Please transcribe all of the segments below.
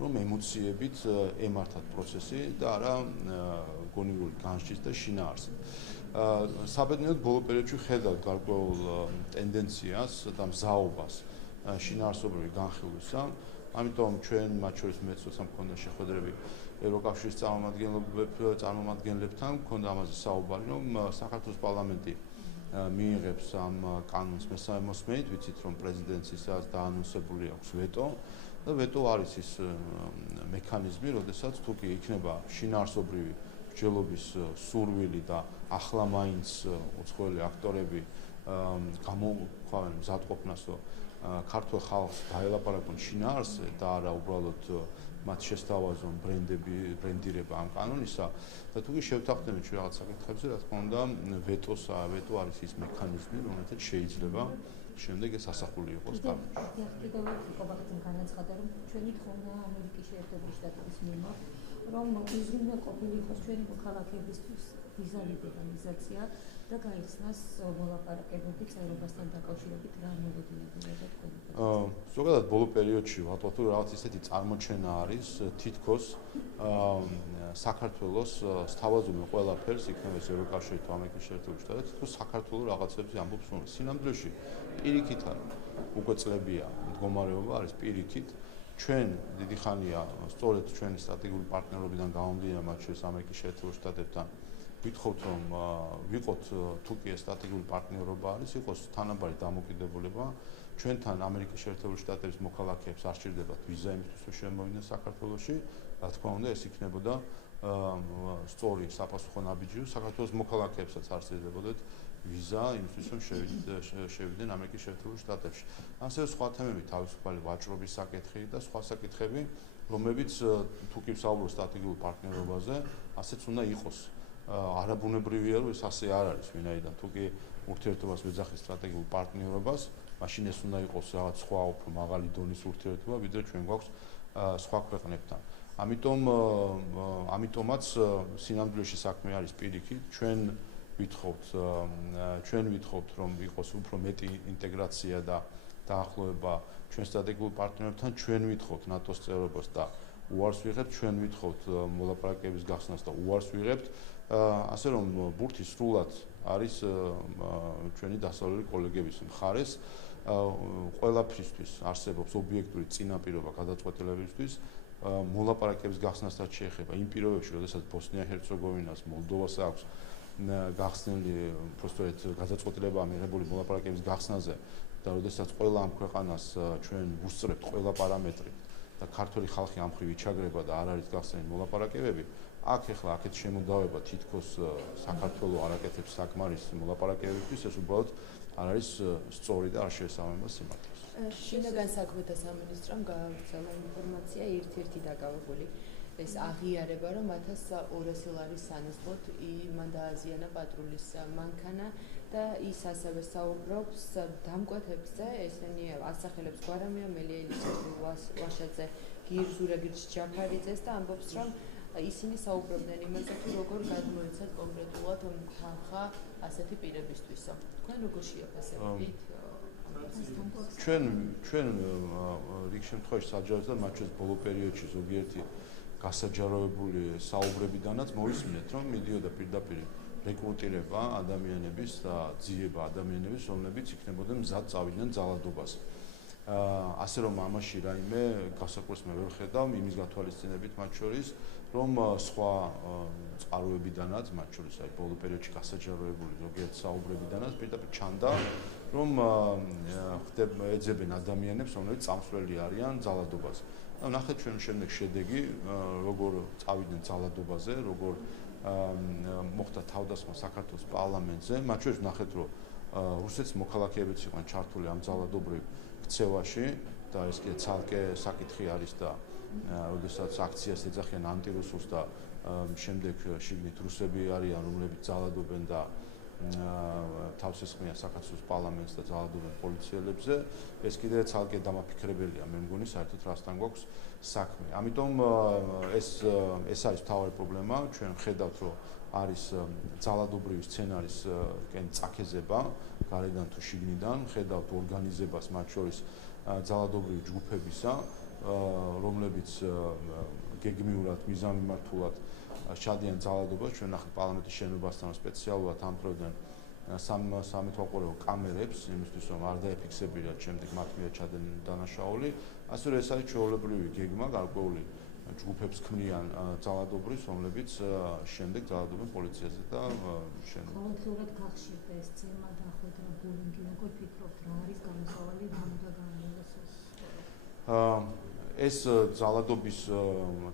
რომ ემოციებით ემართათ პროცესი და არა გონივრული განსჯის და შინაარსით. საბედნიეროდ ბოლო პერიოდში ხედავთ გარკვეულ ტენდენციას და მზაობას შინაარსობრივი განხილვისა. ამიტომ ჩვენ მათ შორის მეც როცა მქონდა შეხვედრები ევროკავშირის წარმომადგენლებთან, მქონდა ამაზე საუბარი, რომ საქართველოს პარლამენტი მიიღებს ამ კანონს მესამე მოსმენით, ვიცით რომ პრეზიდენტს ისაც დაანონსებული აქვს ვეტო და ვეტო არის ის მექანიზმი, როდესაც თუ კი იქნება შინაარსობრივი მსჯელობის სურვილი და ახლა მაინც უცხოელი აქტორები გამოქვავენ მზადყოფნას, რომ ქართულ ხალხს დაელაპარაკონ შინაარსზე და არა უბრალოდ მათ შესთავაზონ ბრენდირება ამ კანონისა და თუ კი შევთანხმდებით ჩვენ რაღაც საკითხებზე, რა თქმა უნდა, ვეტო არის ის მექანიზმი, რომელთაც შეიძლება შემდეგ ეს ასახული იყოს კანონში. კიდევ ერთი კომპაქტი განაცხადა, რომ ჩვენი თხოვნა ამერიკის შეერთებული შტატების მიმართ, რომ უზრუნველყოფილი ყოფილიყოს ჩვენი მოქალაქეებისთვის ვიზა ლიბერალიზაცია და გაიხსნას მოლაპარაკებები წევრობასთან დაკავშირებით რა მოლოდინებია თქვენ. ზოგადად ბოლო პერიოდში ვატყობთ, რომ რაღაც ისეთი წარმოჩენა არის თითქოს საქართველოს სთავაზობენ ყველაფერს, იქნება ეს ევროკავშირი თუ ამერიკის შეერთებული შტატები, თითქოს საქართველოს რაღაცებზე ამბობს, რომ სინამდვილეში პირიქით არის, უკვე წლებია მდგომარეობა არის პირიქით. ჩვენ დიდი ხანია სწორედ ჩვენი სტრატეგიული პარტნიორობიდან გამომდინარე, მათ შორის ამერიკის შეერთებულ შტატებთან ვითხოვთ, რომ ვიყოთ თუ კი ეს სტრატეგიული პარტნიორობა არის, იყოს თანაბარი დამოკიდებულება. ჩვენთან ამერიკის შეერთებული შტატების მოქალაქეებს არ სჭირდებათ ვიზა იმისთვის, რომ შემოვიდნენ საქართველოში. რა თქმა უნდა, ეს იქნებოდა სწორი საპასუხო ნაბიჯი. საქართველოს მოქალაქეებსაც არ სჭირდებოდათ ვიზა იმისთვის, რომ შევიდნენ ამერიკის შეერთებულ შტატებში. ასევე სხვა თემები, თავისუფალი ვაჭრობის საკითხი და სხვა საკითხები, რომლებიც თუ კი ვსაუბრობთ სტრატეგიულ პარტნიორობაზე, ასეც უნდა იყოს. არაბუნებრივია, რომ ეს ასე არ არის, ვინაიდან თუ კი ურთიერთობას ვეძახით სტრატეგიულ პარტნიორობას, მაშინ ეს უნდა იყოს რაღაც სხვა უფრო მაღალი დონის ურთიერთობა, ვიდრე ჩვენ გვაქვს სხვა ქვეყნებთან. ამიტომაც სინამდვილეში საქმე არის პირიქით, ჩვენ ვითხოვთ, რომ იყოს უფრო მეტი ინტეგრაცია და დაახლოება ჩვენ სტრატეგიულ პარტნიორებთან, ჩვენ ვითხოვთ ნატოს წევრობას და უარს ვიღებთ, ჩვენ ვითხოვთ მოლაპარაკებების გახსნას და უარს ვიღებთ. ასე რომ ბურთი სრულად არის ჩვენი დასავლელი კოლეგების მხარეს. ყველაფრისთვის არსებობს ობიექტური წინაპირობა გადაწყვეტილებისთვის. მოლაპარაკების გახსნასაც შეეხება იმ პირობებში, როდესაც ბოსნია-ჰერცეგოვინას, მოლდოვას აქვს გახსნილი უბრალოდ გადაწყვეტილება მიღებული მოლაპარაკების გახსნაზე და როდესაც ყველა ამ ქვეყანას ჩვენ ვუსწრებთ ყველა პარამეტრი და ქართული ხალხი ამ მხრივ იჩაგრება და არ არის გახსნილი მოლაპარაკებები, ახლა აქეთ შემოდავება თითქოს საქართველოს არ აკეთებს საკმარის მოლაპარაკებებისთვის, ეს უბრალოდ არ არის სწორი და არ შეესაბამება სიმართლეს. შინაგან საქმეთა სამინისტრომ გაავრცელა ინფორმაცია ერთ-ერთი დაკავებული ეს აღიარება, რომ 1200 ლარის სანაცვლოდ მან დააზიანა პატრულის მანქანა და ის ასევე საუბრობს დამკვეთებზე, ესენი ასახელებს გვარამია მელიელისებრ ვაშაძე, გირზურაგირჩ ჯაფარიძეს და ამბობს, რომ ისინი საუბრობდნენ იმაზე, თუ როგორ გადმოეცათ კონკრეტულად თანხა ასეთი პირებისთვისო. თქვენ როგორ შეაფასებთ? ჩვენ რიგ შემთხვევაში საჯაროებს და მათ შორის ბოლო პერიოდში ზოგიერთი გასაჯაროებული საუბრებიდანაც მოვისმინეთ, რომ მიდიოდა პირდაპირ რეკრუტირება ადამიანების და ძიება ადამიანების, რომლებიც იქნებოდნენ მზად წავიდნენ ძალადობას. ასე რომ ამაში რაიმე გასაკვირს მე ვერ ხედავ იმის გათვალისწინებით მათ შორის, რომ სხვა წყაროებიდანაც, მათ შორის აი ბოლო პერიოდში გასაჯაროებული ზოგიერთ საუბრებიდანაც პირდაპირ ჩანდა, რომ ეძებენ ადამიანებს, რომლებიც წამსვლელი არიან ძალადობაზე. ნახეთ ჩვენ შემდეგ შედეგი, როგორ წავიდნენ ძალადობაზე, როგორ მოხდა თავდასხმა საქართველოს პარლამენტზე, მათ შორის ნახეთ, რომ რუსეთის მოქალაქეებიც იყვნენ ჩართული ამ ძალადობრივ ქცევაში და ეს კიდე ცალკე საკითხი არის და როდესაც აქციას ეძახიან ანტირუსულს და შემდეგ შიგნით რუსები არიან, რომლებიც ძალადობენ და თავს ესხმიან საქართველოს პარლამენტს და ძალადობენ პოლიციელებზე, ეს კიდე ცალკე დამაფიქრებელია, მე მგონი საერთოდ რასთან გვაქვს საქმე. ამიტომ ეს არის მთავარი პრობლემა, ჩვენ ხედავთ, რომ არის ძალადობრივი სცენარის წაქეზება, გარედან თუ შიგნიდან, ხედავთ ორგანიზებას მათ შორის ძალადობრივი ჯგუფებისა რომლებიც გეგმიურად, მიზანმიმართულად ჩადიან ძალადობას, ჩვენ ახლა პარლამენტის შენობასთან სპეციალურად ამფრევდნენ სამეთვალყურეო კამერებს, იმისთვის რომ არ დაეფიქსებინათ შემდეგ მათ მიერ ჩადენ დანაშაული, ასე რომ ეს არის ჩვეულებრივი გეგმა, გარკვეული ჯგუფებს ქმნიან ძალადობრივს, რომლებიც შემდეგ ძალადობენ პოლიციაზე და შემდეგ. ყოველდღიურად გახშირდა ეს წემა დახვედრა ბულინგი, როგორ ფიქრობთ, რა არის გამოსავალი, რა უნდა გამოიღოს ეს ძალადობის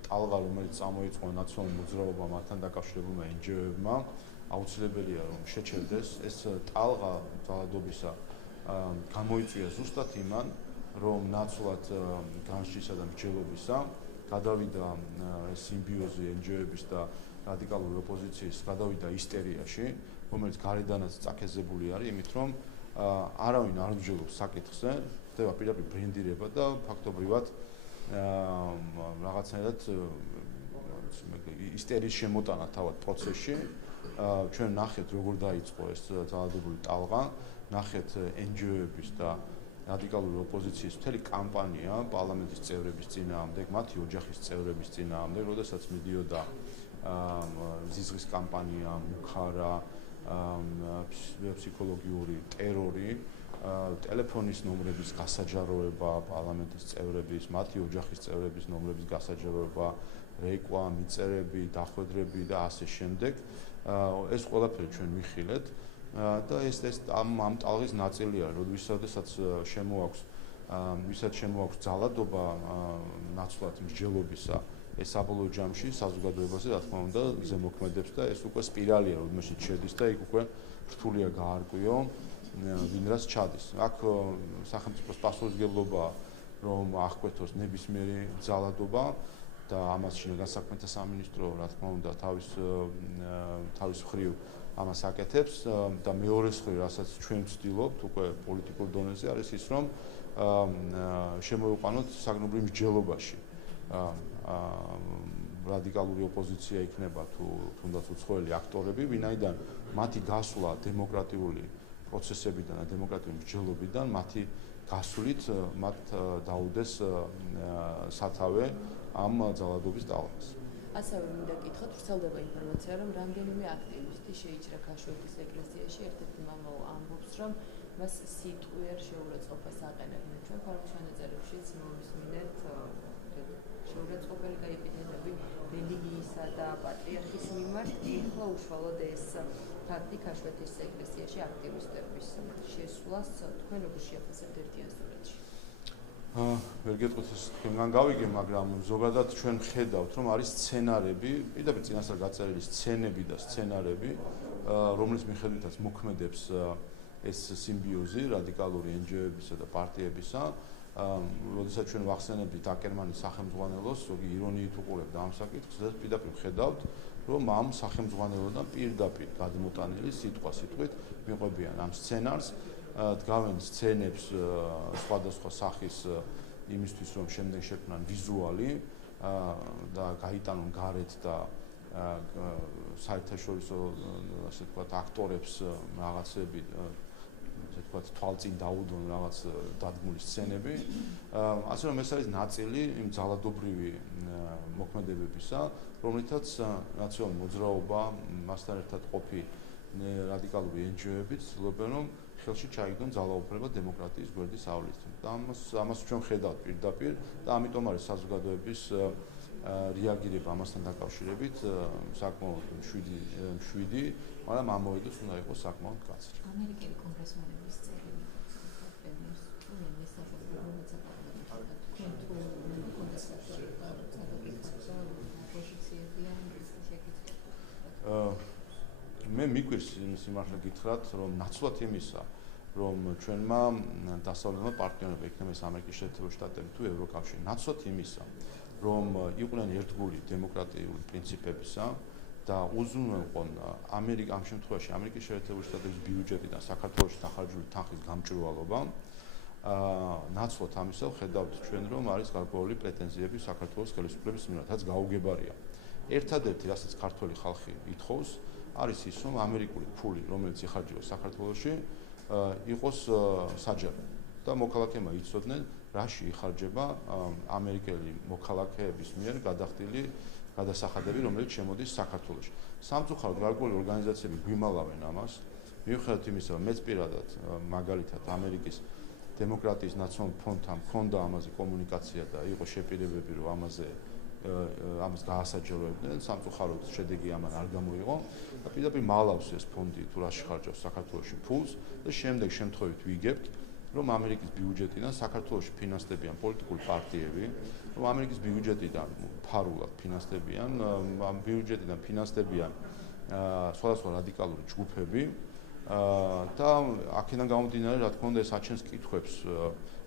ტალღა, რომელიც წამოიწყო ნაციონალურ მოძრაობამ მათთან დაკავშირებულმა NGO-ებმა, აუცილებელია რომ შეჩერდეს. ეს ტალღა ძალადობისა გამოიწვია ზუსტად იმან, რომ ნაცვლად განსჯისა და მსჯელობისა გადავიდა სიმბიოზი NGO-ების და რადიკალური ოპოზიციის, გადავიდა ისტერიაში, რომელიც გარედანაც წაქეზებული არის, იმით რომ არავინ არ მსჯელობს საკითხზე, ხდება პირდაპირ ბრენდირება და ფაქტობრივად რაღაცნაირად ისტერიის შემოტანა თავად პროცესში. ჩვენ ნახეთ როგორ დაიწყო ეს ძალადობრივი ტალღა, ნახეთ NGO-ების და რადიკალური ოპოზიციის მთელი კამპანია პარლამენტის წევრების წინააღმდეგ, მათი ოჯახის წევრების წინააღმდეგ, როდესაც მიდიოდა ზიზღის კამპანია, მუქარა, ფსიქოლოგიური ტერორი, ტელეფონის ნომრების გასაჯაროება პარლამენტის წევრების, მათი ოჯახის წევრების ნომრების გასაჯაროება, რეკვა, მიწერები, დახვედრები და ასე შემდეგ. ეს ყველაფერი ჩვენ ვიხილეთ და ეს ამ ტალღის ნაწილი არის, როდესაც შემოაქვს ძალადობა ნაცვლად მსჯელობისა, ეს საბოლოო ჯამში საზოგადოებაზე რა თქმა უნდა ზემოქმედებს და ეს უკვე სპირალია, რომელშიც შედის და იქ უკვე რთულია გაარკვიო ვინ რას ჩადის. აქ სახელმწიფოს პასუხისმგებლობაა რომ აღკვეთოს ნებისმიერი ძალადობა და ამას შინაგან საქმეთა სამინისტრო რა თქმა უნდა თავის მხრივ ამას აკეთებს და მეორე მხრივ რასაც ჩვენ ვცდილობთ უკვე პოლიტიკურ დონეზე არის ის რომ შემოვიყვანოთ საგნობრივ მსჯელობაში რადიკალური ოპოზიცია იქნება თუნდაც უცხოელი აქტორები, ვინაიდან მათი გასვლა დემოკრატიული პროცესებიდან და დემოკრატიული მსჯელობიდან მათი გასვლით მათ დაუდეს სათავე ამ ძალადობის ტალღას. ასევე მინდა გითხრათ, ვრცელდება ინფორმაცია, რომ რამდენიმე აქტივისტი შეიჭრა ქაშვეთის ეკლესიაში, ერთ-ერთი მამაო ამბობს, რომ მას სიტყვიერ შეურაცხყოფას აყენებდნენ. ჩვენ ფორმის ჩანაწერებშიც მოვისმინეთ შეურაცხყოფელი გაიფიტინებები რელიგიისა და პატრიარქის მიმართ, ეხლა უშუალოდ ეს ფაქტი ქაშვეთის ეკლესიაში აქტივისტების შესვლას თქვენ როგორ შეაფასებთ ერთიან სურათში? ვერ გეტყვით ეს თქვენგან გავიგე, მაგრამ ზოგადად ჩვენ ხედავთ, რომ არის სცენარები, პირდაპირ წინასწარ გაწერილი სცენები და სცენარები, რომლის მიხედვითაც მოქმედებს ეს სიმბიოზი რადიკალური NGO-ებისა და პარტიებისა. როდესაც ჩვენ ვახსენებთ აკერმანის სახელმძღვანელოს, ზოგი ირონიით უყურებდა ამ საკითხს, და პირდაპირ ხედავთ, რომ ამ სახელმძღვანელოდან პირდაპირ გადმოტანილი სიტყვით მიყვებიან ამ სცენარს, დგავენ სცენებს სხვადასხვა სახის იმისთვის, რომ შემდეგ შექმნან ვიზუალი და გაიტანონ გარეთ და საერთაშორისო ასე ვთქვათ აქტორებს რაღაცები ასე ვთქვათ თვალწინ დაუდონ რაღაც დადგმული სცენები. ასე რომ ეს არის ნაწილი იმ ძალადობრივი მოქმედებებისა, რომლითაც ნაციონალური მოძრაობა მასთან ერთად ყოფი რადიკალური NGO-ებიც ცდილობენ რომ ხელში ჩაიგდონ ძალაუფლება დემოკრატიის გვერდის ავლით. და ამას ჩვენ ხედავთ პირდაპირ და ამიტომ არის საზოგადოების რეაგირება ამასთან დაკავშირებით საკმაოდ მშვიდი, მაგრამ ამოედოს უნდა იყოს საკმაოდ მკაცრი. ამერიკელი კონგრესმენების წერი პრემიერს უემეს საფუძველზე თქვენ თუ კონგრესმენები პოზიციებიან შეკითხება. მე მიგვირს სიმართლე გითხრათ, რომ ნაცვლად იმისა, რომ ჩვენმა დასავლეთმა პარტნიორებმა იქნება ეს ამერიკის შეერთებული შტატები თუ ევროკავშირი, ნაცვლად იმისა, რომ იყვნენ ერთგული დემოკრატიული პრინციპებისა და უზრუნველყონ ამ შემთხვევაში ამერიკის შეერთებული შტატების ბიუჯეტიდან საქართველოში დახარჯული თანხის გამჭვირვალობა, ნაცვლად ამისა ხედავთ ჩვენ, რომ არის გარკვეული პრეტენზიები საქართველოს ხელისუფლების მიმართ, რაც გაუგებარია. ერთადერთი, რასაც ქართველი ხალხი ითხოვს, არის ის, რომ ამერიკული ფული, რომელიც იხარჯება საქართველოში, იყოს საჯარო და მოქალაქეებმა იცოდნენ, რაში იხარჯება ამერიკელი მოქალაქეების მიერ გადახდილი გადასახადები, რომელიც შემოდის საქართველოში. სამწუხაროდ გარკვეული ორგანიზაციები გვიმალავენ ამას. მიუხედავად იმისა, რომ მეც პირადად მაგალითად ამერიკის დემოკრატიის ნაციონალურ ფონდთან მქონდა ამაზე კომუნიკაცია და იყო შეპირებები, რომ ამას გაასაჯაროებდნენ, სამწუხაროდ შედეგი ამან არ გამოიღო და პირდაპირ მალავს ეს ფონდი თუ რაში ხარჯავს საქართველოში ფულს და შემდეგ შემთხვევით ვიგებთ, რომ ამერიკის ბიუჯეტიდან საქართველოში ფინანსდებიან პოლიტიკური პარტიები, რომ ამერიკის ბიუჯეტიდან ფარულად ფინანსდებიან, ამ ბიუჯეტიდან ფინანსდებიან სხვადასხვა რადიკალური ჯგუფები და აქედან გამომდინარე, რა თქმა უნდა, ეს აჩენს კითხვებს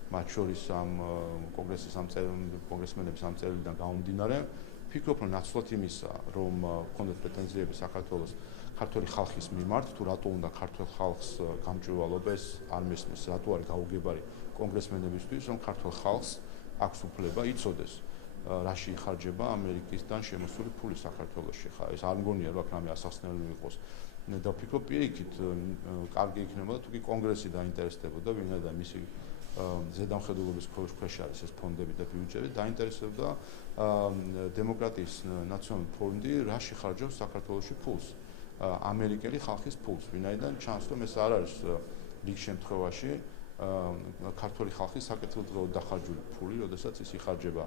მათ შორის ამ კონგრესმენების ამ წერილიდან გამომდინარე, ვფიქრობ, რომ ნაცვლად იმისა, რომ ჰქონდეთ პრეტენზიები საქართველოს ქართული ხალხის მიმართ, თუ რატო უნდა ქართულ ხალხს გამჭვირვალობა ეს არ მესმის, რატო არის გაუგებარი კონგრესმენებისთვის, რომ ქართულ ხალხს აქვს უფლება იცოდეს, რაში იხარჯება ამერიკისგან შემოსული ფული საქართველოში. ხა ეს არ მგონია, რომ აქ რამე ასახსნელი იყოს. და ვფიქრობ, პირიქით, კარგი იქნებოდა, თუ კი კონგრესი დაინტერესდებოდა, ვინაიდან მისი ზედამხედველობის ქვეშ არის ეს ფონდები და ბიუჯეტი, დაინტერესებდა დემოკრატიის ნაციონალური ფონდი, რაში ხარჯავს საქართველოში ფულს. ამერიკელი ხალხის ფულს, ვინაიდან ჩანს, რომ ეს არ არის რიგ შემთხვევაში ქართული ხალხის საკეთილდღეოდ დახარჯული ფული, როდესაც ის იხარჯება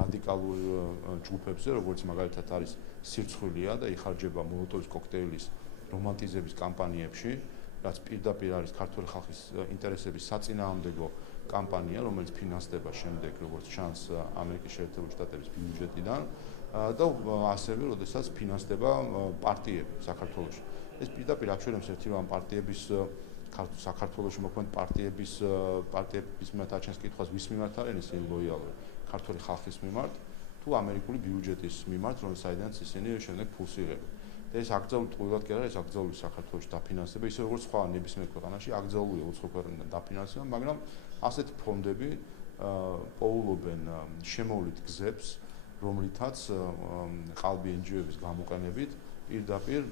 რადიკალურ ჯგუფებზე, როგორც მაგალითად არის სირცხვილია და იხარჯება მოლოტოვის კოქტეილის რომანტიზების კამპანიებში, რაც პირდაპირ არის ქართული ხალხის ინტერესების საწინააღმდეგო კამპანია, რომელიც ფინანსდება შემდეგ, როგორც ჩანს ამერიკის შეერთებული შტატების ბიუჯეტიდან და ასევე, როდესაც ფინანსდება პარტიები საქართველოში. ეს პირდაპირ აჩვენებს ერთი რომ პარტიების საქართველოში მოქმედ პარტიების მიმართ აჩენს კითხვას, ვის მიმართ არიან ისინი ლოიალური, ქართული ხალხის მიმართ თუ ამერიკული ბიუჯეტის მიმართ, საიდანაც ისინი შემდეგ ფულს იღებენ. და ეს აკრძალული ტყუილად კი არა, ეს აკრძალული საქართველოში დაფინანსება, ისე როგორც სხვა ნებისმიერ ქვეყანაში აკრძალულია უცხო ქვეყნიდან დაფინანსება, მაგრამ ასეთი ფონდები პოულობენ შემოვლით გზებს, რომლითაც ყალბი NGO-ების გამოყენებით პირდაპირ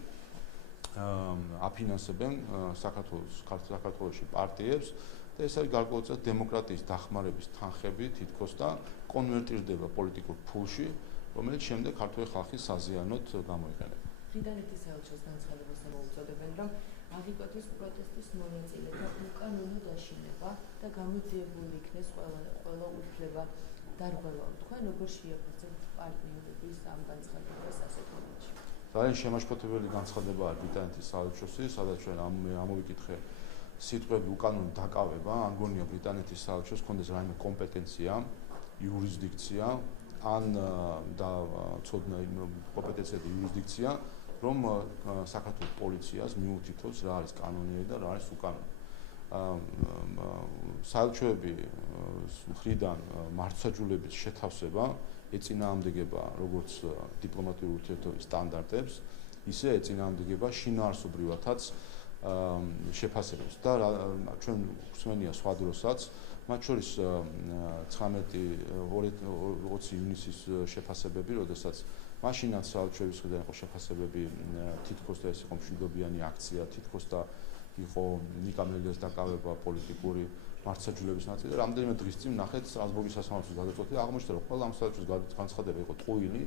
აფინანსებენ საქართველოში პარტიებს და ეს არის გარკვეულწილად დემოკრატიის დახმარების თანხები თითქოს და კონვერტირდება პოლიტიკურ ფულში, რომელიც შემდეგ ქართული ხალხის საზიანოდ გამოიყენება. ბრიტანეთის საელჩოს განცხადებას მოუწოდებენ, რომ აღიკვეთვის პროტესტის მონაწილეთა უკანონო დაშინება და გამოდიებული იქნეს ყველა უფლება დარღვევა. თქვენ როგორ შეაფასებთ პარტნიორების ამ განცხადებას ასეთ მომენტში? ძალიან შემაშფოთებელი განცხადება არის ბრიტანეთის საელჩოსი, სადაც ჩვენ ამოვიკითხე სიტყვები უკანონო დაკავება, ან გონია ბრიტანეთის საელჩოს ჰქონდეს რაიმე კომპეტენცია, იურისდიქცია, ან და ცოდნა კომპეტენცია და იურისდიქცია, რომ საქართველოს პოლიციას მიუთითოს რა არის კანონიერი და რა არის უკანონო. საელჩოები მხრიდან მართლმსაჯულების შეთავსება ეწინააღმდეგება როგორც დიპლომატიური ურთიერთობების სტანდარტებს, ისე ეწინააღმდეგება შინაარსობრივადაც შეფასებებს და ჩვენ გვსმენია სხვა დროსაც, მათ შორის 20 ივნისის შეფასებები, როდესაც მაშინაც საელჩოების მხრიდან იყო შეფასებები თითქოს და ეს იყო მშვიდობიანი აქცია, თითქოს და იყო ნიკა მელიას დაკავება პოლიტიკური მართლმსაჯულების ნაწილი და რამდენიმე დღის წინ ნახეთ სტრასბურგის სასამართლოს გადაწყვეტილება აღმოჩნდა, რომ ყველა ამ საელჩოს განცხადება იყო ტყუილი,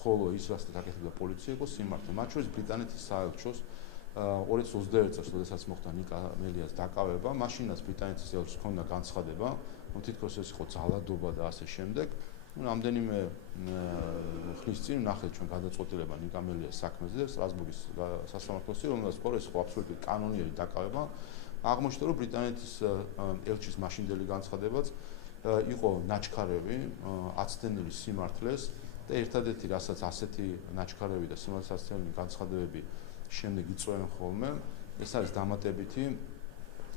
ხოლო ის რასაც აკეთებდა პოლიცია იყო სიმართლე. მათ შორის ბრიტანეთის საელჩოს 2021 წელს, როდესაც მოხდა ნიკა მელიას დაკავება, მაშინაც ბრიტანეთის საელჩოს ჰქონდა განცხადება, რომ თითქოს ეს იყო ძალადობა და ასე შემდეგ. რამდენიმე ხნის წინ ნახეთ ჩვენ გადაწყვეტილება ნიკა მელიას საქმეზე სტრასბურგის სასამართლოში, რომელსაც ყო ეს იყო აბსოლუტურად კანონიერი დაკავება. აღმოჩნდა, რომ ბრიტანეთის ელჩის მაშინდელი განცხადებაც იყო ნაჩქარევი, აცდენილი სიმართლეს და ერთადერთი რასაც ასეთი ნაჩქარევი და სიმართლეს აცდენილი განცხადებები შემდეგ იწვევენ ხოლმე, ეს არის დამატებითი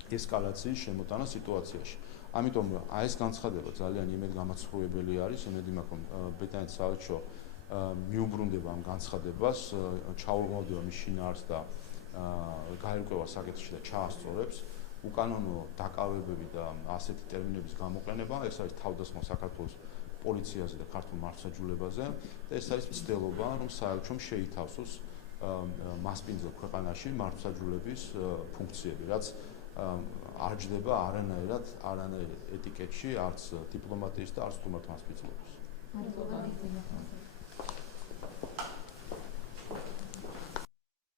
ესკალაციის შემოტანა სიტუაციაში. ამიტომ ეს განცხადება ძალიან იმედგამაცხრუებელი არის, იმედი მაქვს, რომ ბრიტანეთის საელჩო მიუბრუნდება ამ განცხადებას, ჩაუღმავდება მის შინაარსს და გაერკვევა საკითხში და ჩაასწორებს უკანონო დაკავებები და ასეთი ტერმინების გამოყენება, ეს არის თავდასხმა საქართველოს პოლიციაზე და ქართულ მართლმსაჯულებაზე და ეს არის მცდელობა, რომ საელჩომ შეითავსოს მასპინძელ ქვეყანაში მართლმსაჯულების ფუნქციები, რაც არ ჯდება არანაირ ეტიკეტში, არც დიპლომატიის და არც სტუმართმასპინძლობის.